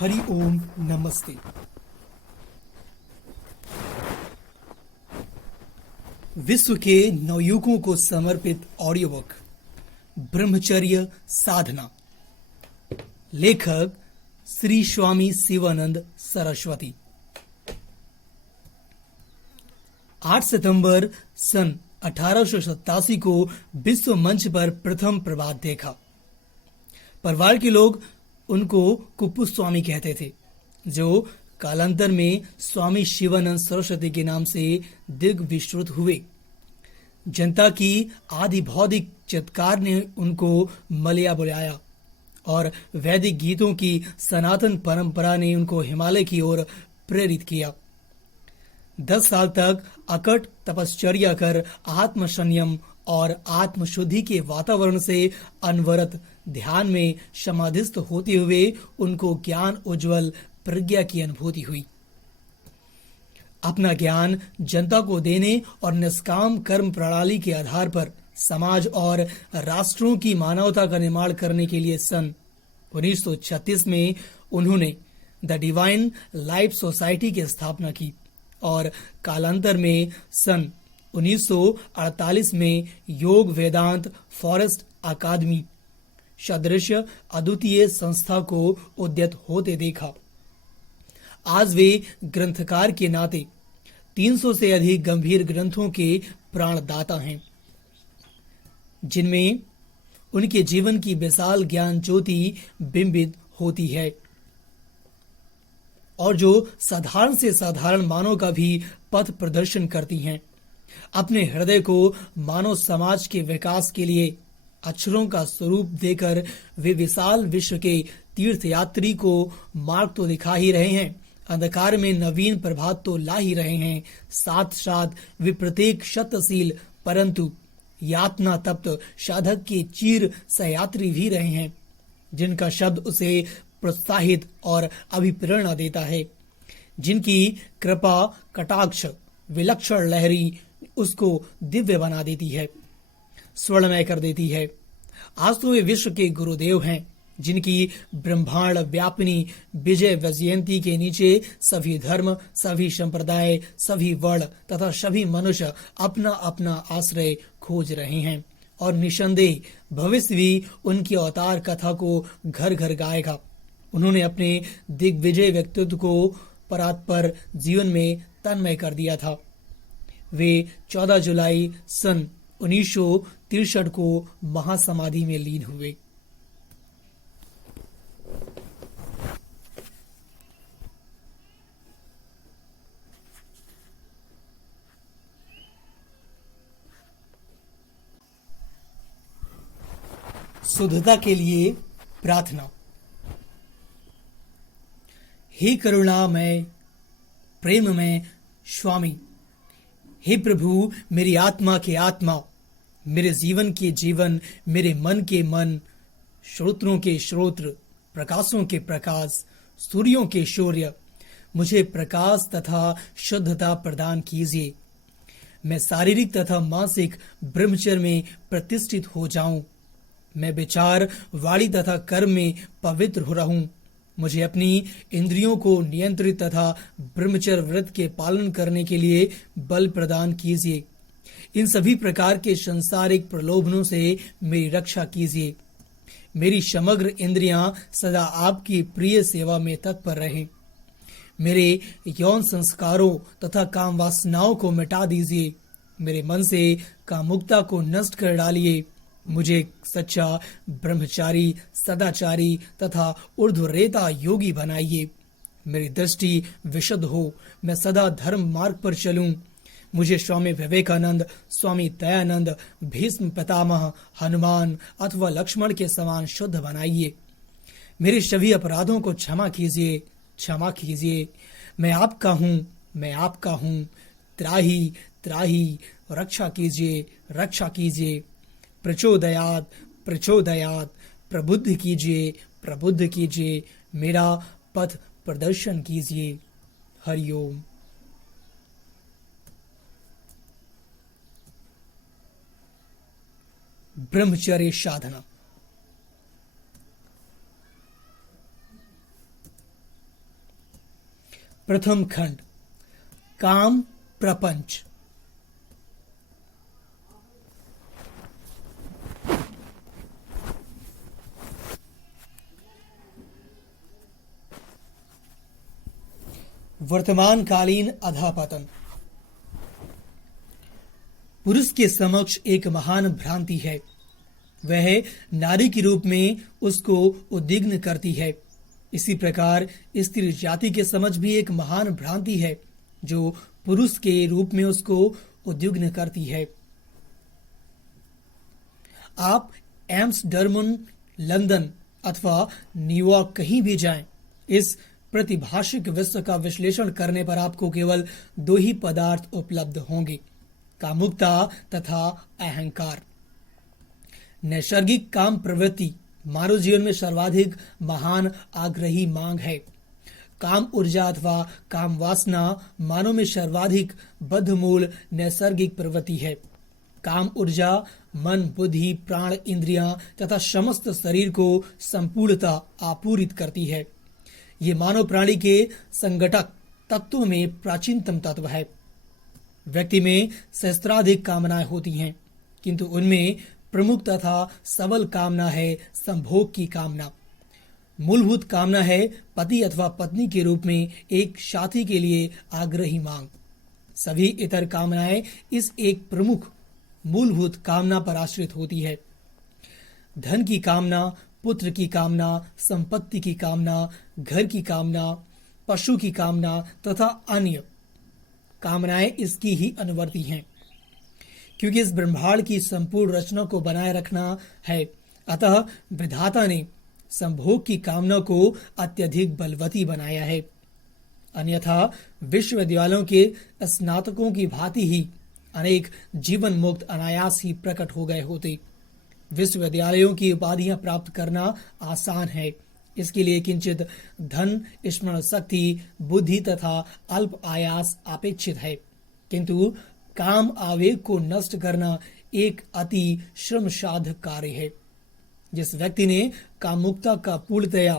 हरि ओम नमस्ते। विश्व के नवयुगों को समर्पित ऑडियो बुक ब्रह्मचर्य साधना। लेखक श्री स्वामी शिवानंद सरस्वती। 8 सितंबर सन 1887 को विश्व मंच पर प्रथम प्रभात देखा। परिवार के लोग उनको कुप्पुस्वामी कहते थे, जो कालांतर में स्वामी शिवानंद सरस्वती के नाम से दिग्विश्रुत हुए। जनता की आदि भौतिक चित्कार ने उनको मलया बुलाया और वैदिक गीतों की सनातन परंपरा ने उनको हिमालय की ओर प्रेरित किया। 10 साल तक अकट तपश्चर्या कर आत्म संयम और आत्मशुद्धि के वातावरण से अनवरत ध्यान में समाधिस्थ होते हुए उनको ज्ञान उज्जवल प्रज्ञा की अनुभूति हुई। अपना ज्ञान जनता को देने और निष्काम कर्म प्रणाली के आधार पर समाज और राष्ट्रों की मानवता का निर्माण करने के लिए सन 1936 में उन्होंने द डिवाइन लाइफ सोसाइटी की स्थापना की और कालांतर में सन 1948 में योग वेदांत फॉरेस्ट अकादमी सदृश अद्वितीय संस्था को उद्यत होते देखा। आज वे ग्रंथकार के नाते 300 से अधिक गंभीर ग्रंथों के प्राणदाता हैं, जिनमें उनके जीवन की विशाल ज्ञान ज्योति बिंबित होती है और जो साधारण से साधारण मानव का भी पथ प्रदर्शन करती हैं। अपने हृदय को मानव समाज के विकास के लिए अक्षरों का स्वरूप देकर वे विशाल विश्व के तीर्थयात्री को मार्ग तो दिखा ही रहे हैं, अंधकार में नवीन प्रभात तो ला ही रहे हैं। साथ साथ वे प्रत्येक शतशील परंतु यातना तप्त साधक के चीर सहयात्री भी रहे हैं, जिनका शब्द उसे प्रोत्साहित और अभिप्रेरणा देता है, जिनकी कृपा कटाक्ष विलक्षण लहरी उसको दिव्य बना देती है, स्वर्णमय कर देती है। आज तो वे विश्व के गुरुदेव हैं, जिनकी ब्रह्मांड व्यापिनी विजय वैजयंती के नीचे सभी धर्म, सभी संप्रदाय, सभी वर्ण तथा सभी मनुष्य अपना अपना आश्रय खोज रहे हैं और निसंदेह भविष्य भी उनकी अवतार कथा को घर घर गाएगा। उन्होंने अपने दिग्विजय व्यक्तित्व को परात्पर जीवन में तन्मय कर दिया था। वे 14 जुलाई सन 1963 को महासमाधि में लीन हुए। शुद्धता के लिए प्रार्थना। हे करुणामय प्रेममय स्वामी, हे प्रभु, मेरी आत्मा के आत्मा, मेरे जीवन के जीवन, मेरे मन के मन, श्रोत्रों के श्रोत्र, प्रकाशों के प्रकाश, सूर्यों के सूर्य, मुझे प्रकाश तथा शुद्धता प्रदान कीजिए। मैं शारीरिक तथा मानसिक ब्रह्मचर्य में प्रतिष्ठित हो जाऊं। मैं विचार, वाणी तथा कर्म में पवित्र हो रहूं। मुझे अपनी इंद्रियों को नियंत्रित तथा ब्रह्मचर्य व्रत के पालन करने के लिए बल प्रदान कीजिए। इन सभी प्रकार के सांसारिक प्रलोभनों से मेरी रक्षा कीजिए। मेरी समग्र इंद्रियां सदा आपकी प्रिय सेवा में तत्पर रहें। मेरे यौन संस्कारों तथा काम वासनाओं को मिटा दीजिए। मेरे मन से कामुकता को नष्ट कर डालिए। मुझे सच्चा ब्रह्मचारी, सदाचारी तथा ऊर्ध्वरेता योगी बनाइए। मेरी दृष्टि विशुद्ध हो, मैं सदा धर्म मार्ग पर चलूं। मुझे स्वामी विवेकानंद, स्वामी दयानंद, भीष्म पितामह, हनुमान अथवा लक्ष्मण के समान शुद्ध बनाइए। मेरे सभी अपराधों को क्षमा कीजिए, क्षमा कीजिए। मैं आपका हूँ, मैं आपका हूँ। त्राही त्राही, रक्षा कीजिए, रक्षा कीजिए। प्रचोदयात प्रचोदयात, प्रबुद्ध कीजिए, प्रबुद्ध कीजिए। मेरा पथ प्रदर्शन कीजिए। हरिओम। ब्रह्मचर्य साधना। प्रथम खंड काम प्रपंच। वर्तमान कालीन अधःपतन। पुरुष के समक्ष एक महान भ्रांति है, वह नारी के रूप में उसको उद्विग्न करती है। इसी प्रकार स्त्री जाति के समझ भी एक महान भ्रांति है जो पुरुष के रूप में उसको उद्विग्न करती है। आप एम्स्टर्डम, लंदन अथवा न्यूयॉर्क कहीं भी जाएं, इस प्रतिभाषिक विश्व का विश्लेषण करने पर आपको केवल दो ही पदार्थ उपलब्ध होंगे, कामुकता तथा अहंकार। नैसर्गिक काम प्रवृत्ति मानव जीवन में सर्वाधिक महान आग्रही मांग है। काम ऊर्जा अथवा काम वासना मानव में सर्वाधिक बद्धमूल नैसर्गिक प्रवृत्ति है। काम ऊर्जा मन, बुद्धि, प्राण, इंद्रियां तथा समस्त शरीर को संपूर्णता आपूरित करती है। ये मानव प्राणी के संगठक तत्वों में प्राचीनतम तत्व है। व्यक्ति में सहस्त्राधिक कामनाएं होती हैं, किंतु उनमें प्रमुख तथा सबल कामना है संभोग की कामना। मूलभूत कामना है पति अथवा पत्नी के रूप में एक साथी के लिए आग्रही मांग। सभी इतर कामनाएं इस एक प्रमुख मूलभूत कामना पर आश्रित होती है। धन की कामना, पुत्र की कामना, संपत्ति की कामना, घर की कामना, पशु की कामना तथा अन्य कामनाएं इसकी ही अनुवर्ती हैं। क्योंकि इस ब्रह्मांड की संपूर्ण रचना को बनाए रखना है, अतः विधाता ने संभोग की कामना को अत्यधिक बलवती बनाया है। अन्यथा विश्वविद्यालयों के स्नातकों की भांति ही अनेक जीवन मुक्त अनायास ही प्रकट हो गए होते। विश्वविद्यालयों की उपाधियां प्राप्त करना आसान है। इसके लिए किंचित धन, स्मरण शक्ति, बुद्धि तथा अल्प आयास अपेक्षित है, किंतु काम आवेग को नष्ट करना एक अति श्रम साध्य कार्य है। जिस व्यक्ति ने कामुकता का पूर्णतया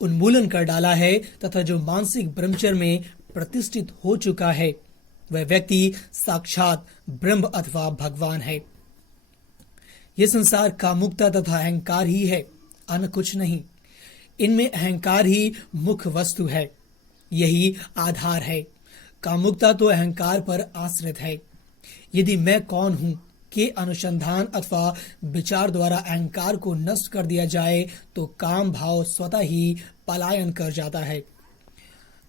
उन्मूलन कर डाला है तथा जो मानसिक ब्रह्मचर्य में प्रतिष्ठित हो चुका है, वह व्यक्ति साक्षात ब्रह्म अथवा भगवान है। यह संसार कामुकता तथा अहंकार ही है, अन्य कुछ नहीं। इनमें अहंकार ही मुख्य वस्तु है, यही आधार है। कामुकता तो अहंकार पर आश्रित है। यदि मैं कौन हूं के अनुसंधान अथवा विचार द्वारा अहंकार को नष्ट कर दिया जाए तो काम भाव स्वतः ही पलायन कर जाता है।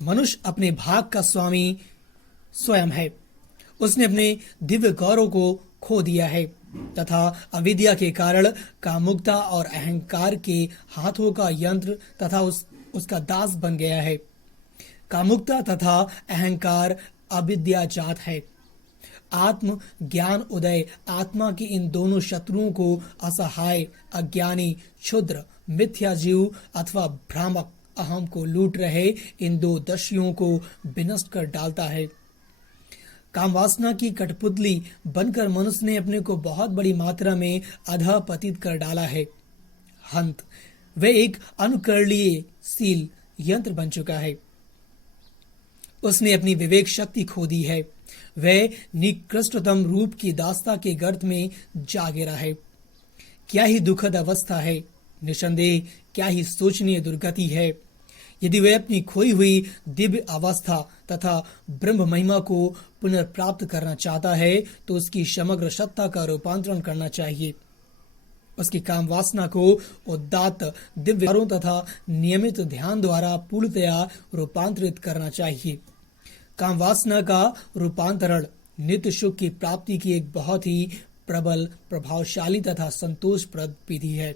मनुष्य अपने भाग का स्वामी स्वयं है। उसने अपने दिव्य गौरव को खो दिया है तथा अविद्या के कारण कामुकता और अहंकार के हाथों का यंत्र तथा उसका दास बन गया है। कामुकता तथा अहंकार अविद्या जात है। आत्म ज्ञान उदय आत्मा के इन दोनों शत्रुओं को असहाय, अज्ञानी, क्षुद्र, मिथ्या जीव अथवा भ्रामक अहम को लूट रहे इन दो दस्युओं को विनष्ट कर डालता है। काम वासना की कठपुतली बनकर मनुष्य ने अपने को बहुत बड़ी मात्रा में अधःपतित कर डाला है। हंत वह एक अनुकरणीयशील यंत्र बन चुका है। उसने अपनी विवेक शक्ति खो दी है। वह निकृष्टतम रूप की दास्ता के गर्त में जा गिरा है। क्या ही दुखद अवस्था है, निसंदेह क्या ही सोचनीय दुर्गति है। यदि वह अपनी खोई हुई दिव्य अवस्था तथा ब्रह्म महिमा को पुनर्प्राप्त करना चाहता है तो उसकी समग्र सत्ता का रूपांतरण करना चाहिए। उसकी काम वासना को उदात्त दिव्य विचारों तथा नियमित ध्यान द्वारा पूर्णतया रूपांतरित करना चाहिए। काम वासना का रूपांतरण नित्य सुख की प्राप्ति की एक बहुत ही प्रबल, प्रभावशाली तथा संतोषप्रद विधि है।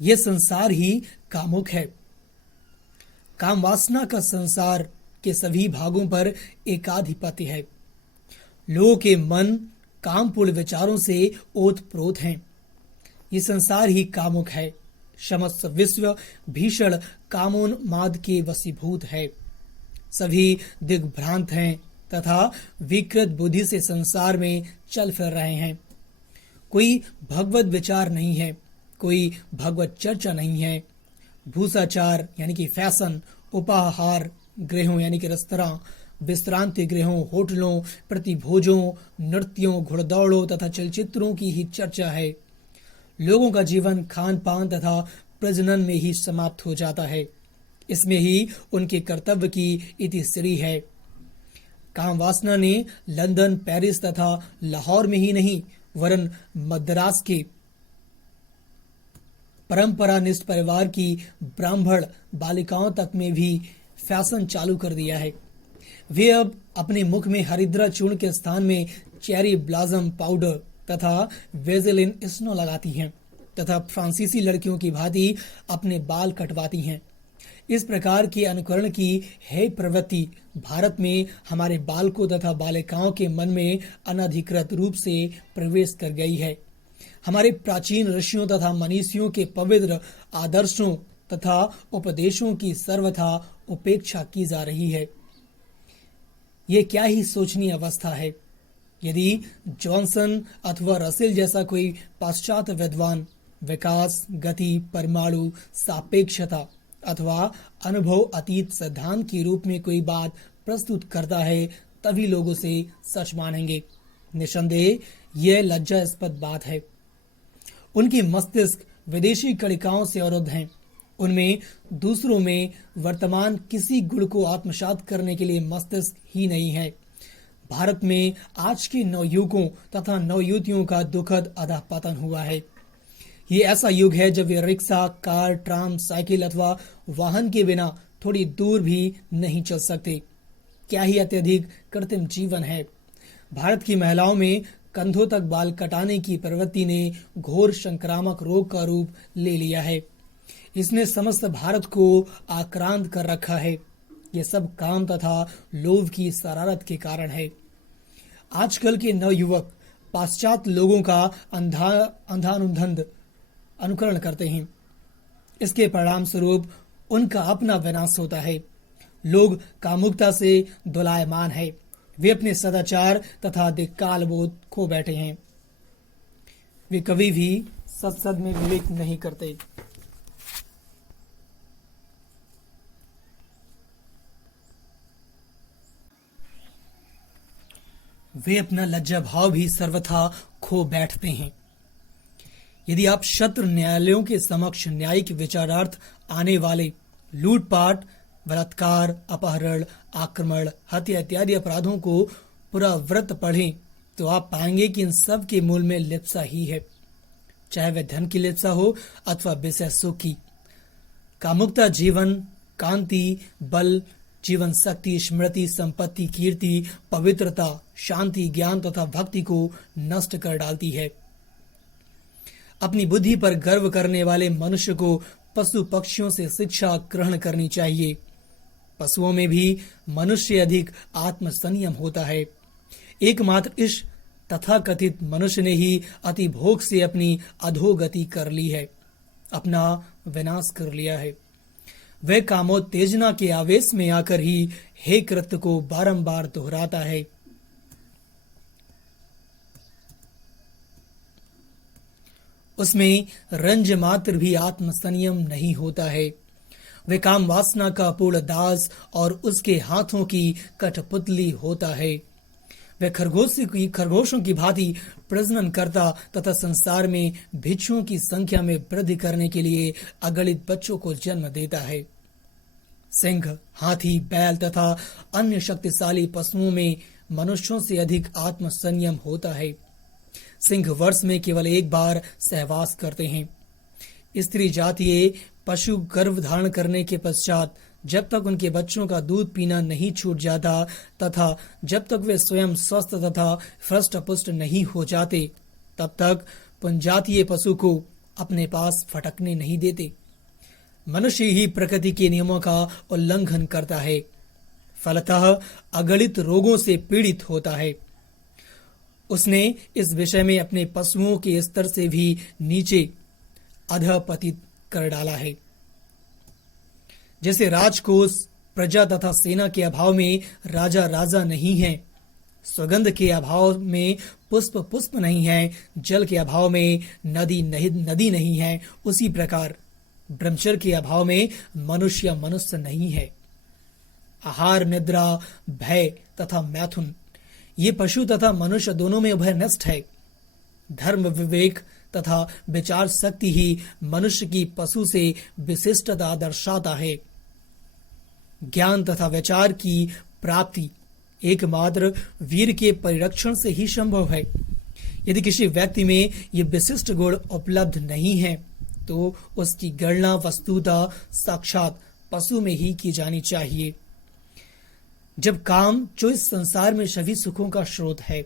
यह संसार ही कामुक है। काम वासना का संसार के सभी भागों पर एकाधिपत्य है। लोगों के मन कामपूर्ण विचारों से ओतप्रोत हैं। ये संसार ही कामुक है। समस्त विश्व भीषण कामोन्माद के वशीभूत है। सभी दिग्भ्रांत हैं तथा विकृत बुद्धि से संसार में चल फिर रहे हैं। कोई भगवत विचार नहीं है, कोई भगवत चर्चा नहीं है। भूसाचार यानी कि फैशन, उपाहार गृहों यानी कि रेस्तरां, विश्रांति गृहों, होटलों, प्रतिभोजों, नृत्यों, घुड़दौड़ों तथा चलचित्रों की ही चर्चा है। लोगों का जीवन खान पान तथा प्रजनन में ही समाप्त हो जाता है। इसमें ही उनके कर्तव्य की इतिश्री है। काम वासना ने लंदन, पेरिस तथा लाहौर में ही नहीं वरन मद्रास के परंपरानिष्ठ परिवार की ब्राह्मण बालिकाओं तक में भी फैशन चालू कर दिया है। वे अब अपने मुख में हरिद्रा चूर्ण के स्थान में चेरी ब्लॉसम पाउडर तथा वेजेलिन स्नो लगाती हैं तथा फ्रांसीसी लड़कियों की भांति अपने बाल कटवाती हैं। इस प्रकार के अनुकरण की है प्रवृत्ति भारत में हमारे बालकों तथा बालिकाओं के मन में अनधिकृत रूप से प्रवेश कर गई है। हमारे प्राचीन ऋषियों तथा मनीषियों के पवित्र आदर्शों तथा उपदेशों की सर्वथा उपेक्षा की जा रही है। ये क्या ही सोचनीय अवस्था है। यदि जॉनसन अथवा रसेल जैसा कोई पाश्चात्य विद्वान विकास, गति, परमाणु सापेक्षता अथवा अनुभव अतीत सिद्धांत के रूप में कोई बात प्रस्तुत करता है तभी लोग उसे सच मानेंगे। निसंदेह यह लज्जास्पद बात है। उनकी मस्तिष्क विदेशी कणिकाओं से अवरुद्ध हैं। उनमें दूसरों में वर्तमान किसी गुण को आत्मसात करने के लिए मस्तिष्क ही नहीं है। भारत में आज के नवयुवकों तथा नवयुवतियों का दुखद अधःपतन हुआ है। ये ऐसा युग है जब वे रिक्शा, कार, ट्राम, साइकिल अथवा वाहन के बिना थोड़ी दूर भी नहीं चल सकते। क्या ही अत्यधिक कृत्रिम जीवन है। भारत की महिलाओं में कंधों तक बाल कटाने की प्रवृत्ति ने घोर संक्रामक रोग का रूप ले लिया है। इसने समस्त भारत को आक्रांत कर रखा है। यह सब काम तथा लोभ की शरारत के कारण है। आजकल के नवयुवक पाश्चात्य लोगों का अंधानुंधन अनुकरण करते हैं। इसके परिणाम स्वरूप उनका अपना विनाश होता है। लोग कामुकता से दोलायमान है। वे अपने सदाचार तथा दिक्काल बोध खो बैठे हैं। वे कभी भी सत्सद में विवेक नहीं करते। वे अपना लज्जा भाव भी सर्वथा खो बैठते हैं। यदि आप शत्रु न्यायालयों के समक्ष न्यायिक विचारार्थ आने वाले लूटपाट, बलात्कार, अपहरण, आक्रमण, हत्या इत्यादि अपराधों को पूरा व्रत पढ़ें तो आप पाएंगे कि इन सब के मूल में लिप्सा ही है। चाहे वह धन की लिप्सा हो अथवा विषय सुख की। कामुकता जीवन, कांति, बल, जीवन शक्ति, स्मृति, संपत्ति, कीर्ति, पवित्रता, शांति, ज्ञान तथा भक्ति को नष्ट कर डालती है। अपनी बुद्धि पर गर्व करने वाले मनुष्य को पशु पक्षियों से शिक्षा ग्रहण करनी चाहिए। पशुओं में भी मनुष्य अधिक आत्म संयम होता है। एकमात्र इस तथाकथित मनुष्य ने ही अति भोग से अपनी अधोगति कर ली है, अपना विनाश कर लिया है। वह कामोत्तेजना के आवेश में आकर ही हे कृत्य को बारंबार दोहराता है। उसमें रंज मात्र भी आत्म संयम नहीं होता है। वह काम वासना का पूर्ण दास और उसके हाथों की कठपुतली होता है। वह खरगोशों की भांति प्रजनन करता तथा संसार में भिक्षुओं की संख्या में वृद्धि करने के लिए अगणित बच्चों को जन्म देता है। सिंह, हाथी, बैल तथा अन्य शक्तिशाली पशुओं में मनुष्यों से अधिक आत्म संयम होता है। सिंह वर्ष में केवल एक बार सहवास करते हैं। स्त्री जातीय पशु गर्भ धारण करने के पश्चात जब तक उनके बच्चों का दूध पीना नहीं छूट जाता तथा जब तक वे स्वयं स्वस्थ तथा हृष्ट पुष्ट नहीं हो जाते तब तक पुंजातीय पशु को अपने पास फटकने नहीं देते। मनुष्य ही प्रकृति के नियमों का उल्लंघन करता है, फलतः अगणित रोगों से पीड़ित होता है। उसने इस विषय में अपने पशुओं के स्तर से भी नीचे अधपतित कर डाला है। जैसे राजकोष, प्रजा तथा सेना के अभाव में राजा राजा नहीं है, सुगंध के अभाव में पुष्प पुष्प नहीं है, जल के अभाव में नदी नहीं है, उसी प्रकार ब्रह्मचर्य के अभाव में मनुष्य मनुष्य नहीं है। आहार, निद्रा, भय तथा मैथुन ये पशु तथा मनुष्य दोनों में उभय नष्ट है। धर्म, विवेक तथा विचार शक्ति ही मनुष्य की पशु से विशिष्टता दर्शाता है। ज्ञान तथा विचार की प्राप्ति एकमात्र वीर के परिरक्षण से ही संभव है। यदि किसी व्यक्ति में ये विशिष्ट गुण उपलब्ध नहीं है तो उसकी गणना वस्तुतः साक्षात पशु में ही की जानी चाहिए। जब काम, जो इस संसार में सभी सुखों का स्रोत है,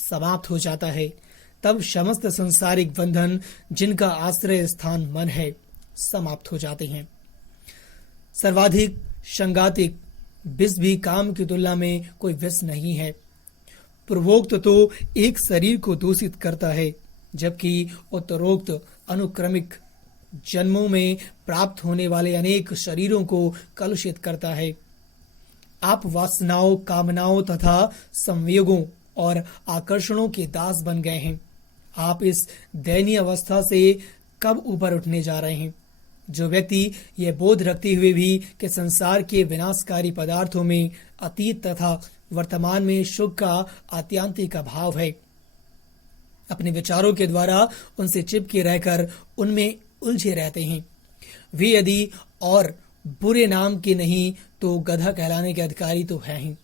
समाप्त हो जाता है, तब समस्त संसारिक बंधन जिनका आश्रय स्थान मन है समाप्त हो जाते हैं। सर्वाधिक संघातिक विष भी काम की तुलना में कोई विष नहीं है। पूर्वोक्त तो एक शरीर को दूषित करता है, जबकि उत्तरोक्त अनुक्रमिक जन्मों में प्राप्त होने वाले अनेक शरीरों को कलुषित करता है। आप वासनाओं, कामनाओं तथा संयोगों और आकर्षणों के दास बन गए हैं। आप इस दयनीय अवस्था से कब ऊपर उठने जा रहे हैं? जो व्यक्ति यह बोध रखते हुए भी कि संसार के विनाशकारी पदार्थों में अतीत तथा वर्तमान में सुख का आत्यांतिक अभाव है, अपने विचारों के द्वारा उनसे चिपके रहकर उनमें उलझे रहते हैं। वे यदि और बुरे नाम के नहीं तो गधा कहलाने के अधिकारी तो है ही।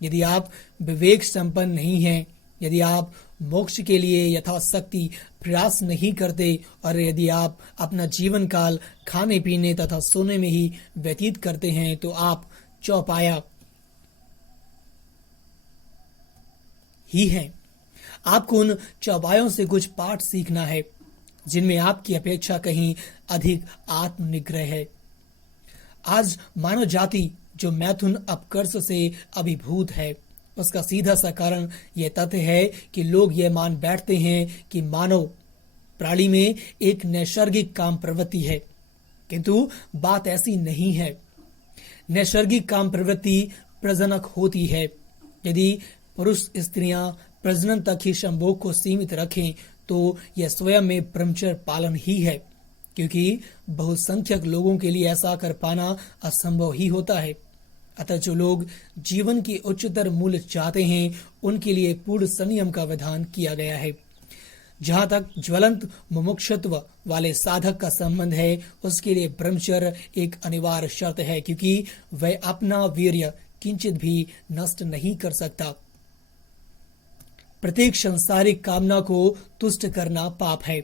यदि आप विवेक संपन्न नहीं हैं, यदि आप मोक्ष के लिए यथाशक्ति प्रयास नहीं करते और यदि आप अपना जीवन काल खाने पीने तथा सोने में ही व्यतीत करते हैं तो आप चौपाया ही हैं। आपको उन चौपायों से कुछ पाठ सीखना है जिनमें आपकी अपेक्षा कहीं अधिक आत्मनिग्रह है। आज मानव जाति जो मैथुन अपकर्ष से अभिभूत है, उसका सीधा सा कारण यह तथ्य है कि लोग यह मान बैठते हैं कि मानव प्राणी में एक नैसर्गिक काम प्रवृत्ति है, किंतु बात ऐसी नहीं है। नैसर्गिक काम प्रवृत्ति प्रजनक होती है। यदि पुरुष स्त्रियां प्रजनन तक ही संभोग को सीमित रखें तो यह स्वयं में ब्रह्मचर्य पालन ही है, क्योंकि बहुसंख्यक लोगों के लिए ऐसा कर पाना असंभव ही होता है। अतः जो लोग जीवन के उच्चतर मूल्य चाहते हैं उनके लिए पूर्ण संयम का विधान किया गया है। जहां तक ज्वलंत मुमुक्षुत्व वाले साधक का संबंध है, उसके लिए ब्रह्मचर्य एक अनिवार्य शर्त है, क्योंकि वह अपना वीर्य किंचित भी नष्ट नहीं कर सकता। प्रत्येक संसारिक कामना को तुष्ट करना पाप है।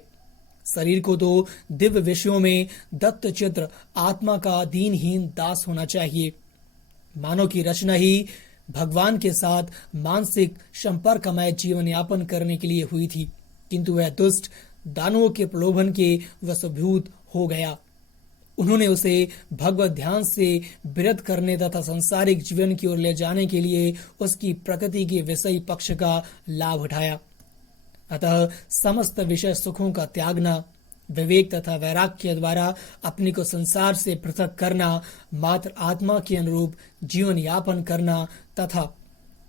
शरीर को तो दिव्य विषयों में दत्त चित्र आत्मा का दीनहीन दास होना चाहिए। मानव की रचना ही भगवान के साथ मानसिक संपर्कमय जीवन यापन करने के लिए हुई थी, किंतु वह दुष्ट दानवों के प्रलोभन के वशभूत हो गया। उन्होंने उसे भगवत ध्यान से विरत करने तथा सांसारिक जीवन की ओर ले जाने के लिए उसकी प्रकृति के विषयी पक्ष का लाभ उठाया। अतः समस्त विषय सुखों का त्यागना, विवेक तथा वैराग्य के द्वारा अपने को संसार से पृथक करना, मात्र आत्मा के अनुरूप जीवन यापन करना तथा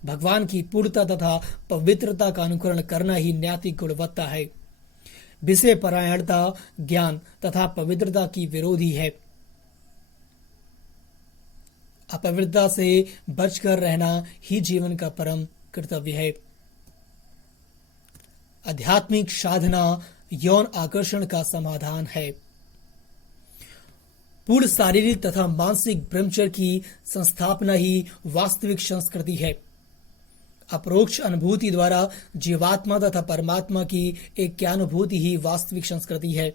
भगवान की पूर्णता तथा पवित्रता का अनुकरण करना ही नैतिक गुणवत्ता है। विषय परायणता ज्ञान तथा पवित्रता की विरोधी है। अपवित्रता से बचकर रहना ही जीवन का परम कर्तव्य है। आध्यात्मिक साधना यौन आकर्षण का समाधान है। पूर्ण शारीरिक तथा मानसिक ब्रह्मचर्य की संस्थापना ही वास्तविक संस्कृति है। अपरोक्ष अनुभूति द्वारा जीवात्मा तथा परमात्मा की ऐक्यानुभूति ही वास्तविक संस्कृति है।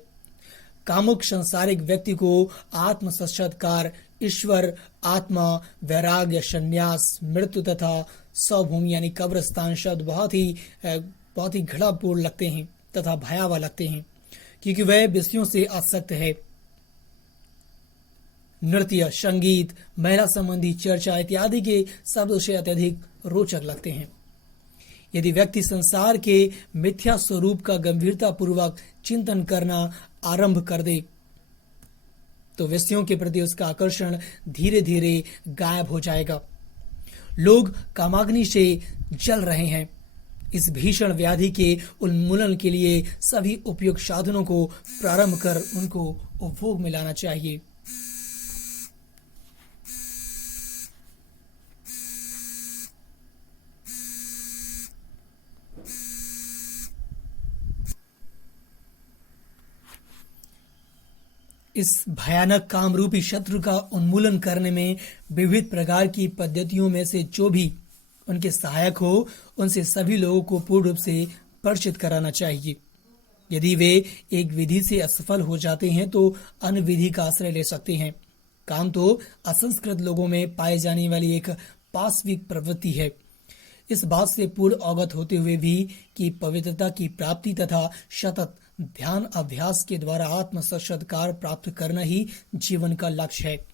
कामुक संसारिक व्यक्ति को आत्म साक्षात्कार, ईश्वर, आत्मा, वैराग्य, संन्यास, मृत्यु तथा स्वभूमि यानी कब्रस्तान शब्द बहुत ही घृणापूर्ण लगते हैं तथा भयावह लगते हैं, क्योंकि वह विषयों से आसक्त है। नृत्य, संगीत, महिला संबंधी चर्चा इत्यादि के शब्द उसे अत्यधिक रोचक लगते हैं। यदि व्यक्ति संसार के मिथ्या स्वरूप का गंभीरता पूर्वक चिंतन करना आरंभ कर दे तो विषयों के प्रति उसका आकर्षण धीरे धीरे गायब हो जाएगा। लोग कामाग्नि से जल रहे हैं, इस भीषण व्याधि के उन्मूलन के लिए सभी उपयुक्त साधनों को प्रारंभ कर उनको उपभोग में लाना चाहिए। इस भयानक कामरूपी शत्रु का उन्मूलन करने में विविध प्रकार की पद्धतियों में से जो भी उनके सहायक हो, उनसे सभी लोगों को पूर्ण रूप से परिचित कराना चाहिए। यदि वे एक विधि से असफल हो जाते हैं तो अन्य विधि का आश्रय ले सकते हैं। काम तो असंस्कृत लोगों में पाए जाने वाली एक पाशविक प्रवृत्ति है। इस बात से पूर्ण अवगत होते हुए भी कि पवित्रता की प्राप्ति तथा सतत ध्यान अभ्यास के द्वारा आत्म साक्षात्कार प्राप्त करना ही जीवन का लक्ष्य है।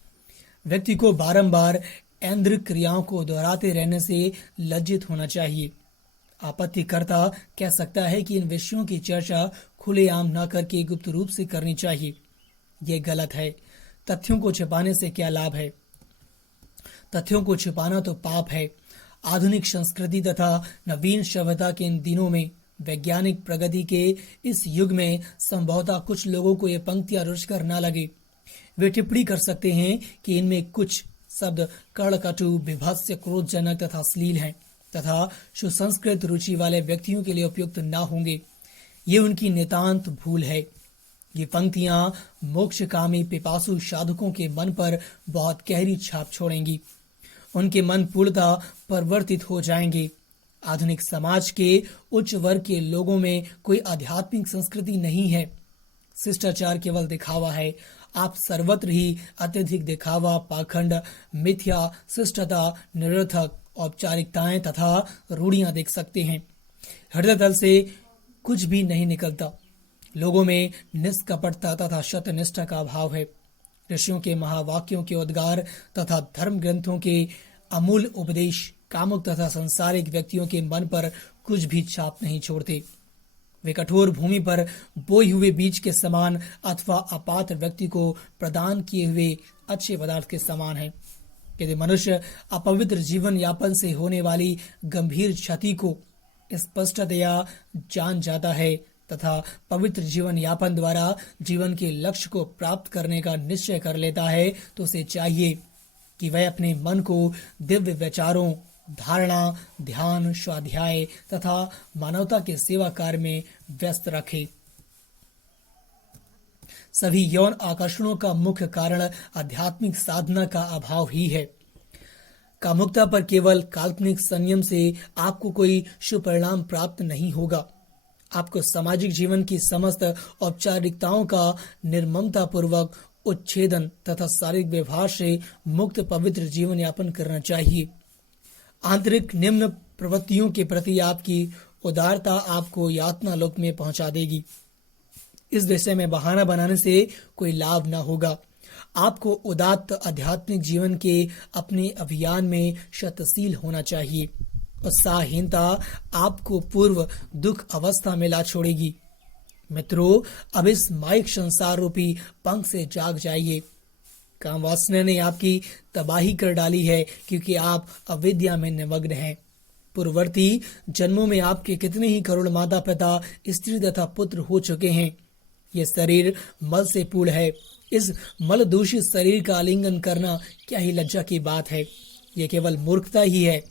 व्यक्ति को बारंबार इंद्र क्रियाओं को दोहराते रहने से लज्जित होना चाहिए। आपत्तिकर्ता कह सकता है कि इन विषयों की चर्चा खुलेआम न करके गुप्त रूप से करनी चाहिए। यह गलत है। तथ्यों को छिपाने से क्या लाभ है? तथ्यों को छिपाना तो पाप है। आधुनिक संस्कृति तथा नवीन सभ्यता के इन दिनों में, वैज्ञानिक प्रगति के इस युग में संभवतः कुछ लोगों को ये पंक्तियां रुचिकर न लगे। वे टिप्पणी कर सकते हैं कि इनमें कुछ शब्द कड़कटु, विभत्स, क्रोधजनक तथा अश्लील हैं तथा सुसंस्कृत रुचि वाले व्यक्तियों के लिए उपयुक्त न होंगे। ये उनकी नितांत भूल है। ये पंक्तियां मोक्षकामी पिपासु साधकों के मन पर बहुत गहरी छाप छोड़ेंगी। उनके मन पूर्णतः परिवर्तित हो जाएंगे। आधुनिक समाज के उच्च वर्ग के लोगों में कोई आध्यात्मिक संस्कृति नहीं है। शिष्टाचार केवल दिखावा है। आप सर्वत्र ही अत्यधिक दिखावा, पाखंड, मिथ्या, शिष्टता, निरर्थक औपचारिकताएं तथा रूढ़ियां देख सकते हैं। हृदय तल से कुछ भी नहीं निकलता। लोगों में निष्कपटता तथा सत्यनिष्ठा का अभाव है। ऋषियों के महावाक्यों के उद्गार तथा धर्म ग्रंथों के अमूल्य उपदेश कामुक तथा संसारिक व्यक्तियों के मन पर कुछ भी छाप नहीं छोड़ते। वे कठोर भूमि पर बोए हुए बीज के समान अथवा अपात्र व्यक्ति को प्रदान किए हुए अच्छे पदार्थ के समान है। यदि मनुष्य अपवित्र जीवन यापन से होने वाली गंभीर क्षति को स्पष्टतया जान जाता है तथा पवित्र जीवन यापन द्वारा जीवन के लक्ष्य को प्राप्त करने का निश्चय कर लेता है, तो उसे चाहिए कि वह अपने मन को दिव्य विचारों, धारणा, ध्यान, स्वाध्याय तथा मानवता के सेवा कार्य में व्यस्त रखे। सभी यौन आकर्षणों का मुख्य कारण आध्यात्मिक साधना का अभाव ही है। कामुकता पर केवल काल्पनिक संयम से आपको कोई शुभ परिणाम प्राप्त नहीं होगा। आपको सामाजिक जीवन की समस्त औपचारिकताओं का निर्ममता पूर्वक उच्छेदन तथा शारीरिक व्यवहार से मुक्त पवित्र जीवन यापन करना चाहिए। आंतरिक निम्न प्रवृत्तियों के प्रति आपकी उदारता आपको यातना लोक में पहुंचा देगी। इस विषय में बहाना बनाने से कोई लाभ न होगा। आपको उदात्त आध्यात्मिक जीवन के अपने अभियान में शतशील होना चाहिए। उत्साहहीनता आपको पूर्व दुख अवस्था में ला छोड़ेगी। मित्रों, अब इस माइक संसार रूपी पंख से जाग जाइए। काम वासना ने आपकी तबाही कर डाली है क्योंकि आप अविद्या में निमग्न हैं। पूर्ववर्ती जन्मों में आपके कितने ही करोड़ माता पिता, स्त्री तथा पुत्र हो चुके हैं। यह शरीर मल से पूर्ण है। इस मल दूषित शरीर का आलिंगन करना क्या ही लज्जा की बात है। यह केवल मूर्खता ही है।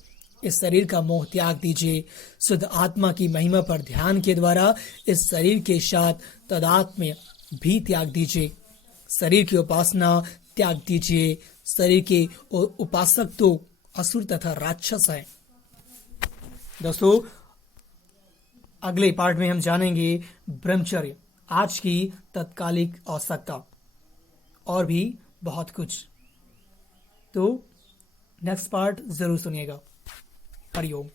इस शरीर का मोह त्याग दीजिए। शुद्ध आत्मा की महिमा पर ध्यान के द्वारा इस शरीर के साथ तदात्म्य भी त्याग दीजिए। शरीर की उपासना त्याग दीजिए। शरीर के उपासक तो असुर तथा राक्षस हैं। दोस्तों, अगले पार्ट में हम जानेंगे ब्रह्मचर्य, आज की तत्कालिक आवश्यकता और भी बहुत कुछ। तो नेक्स्ट पार्ट जरूर सुनिएगा। हरिओम।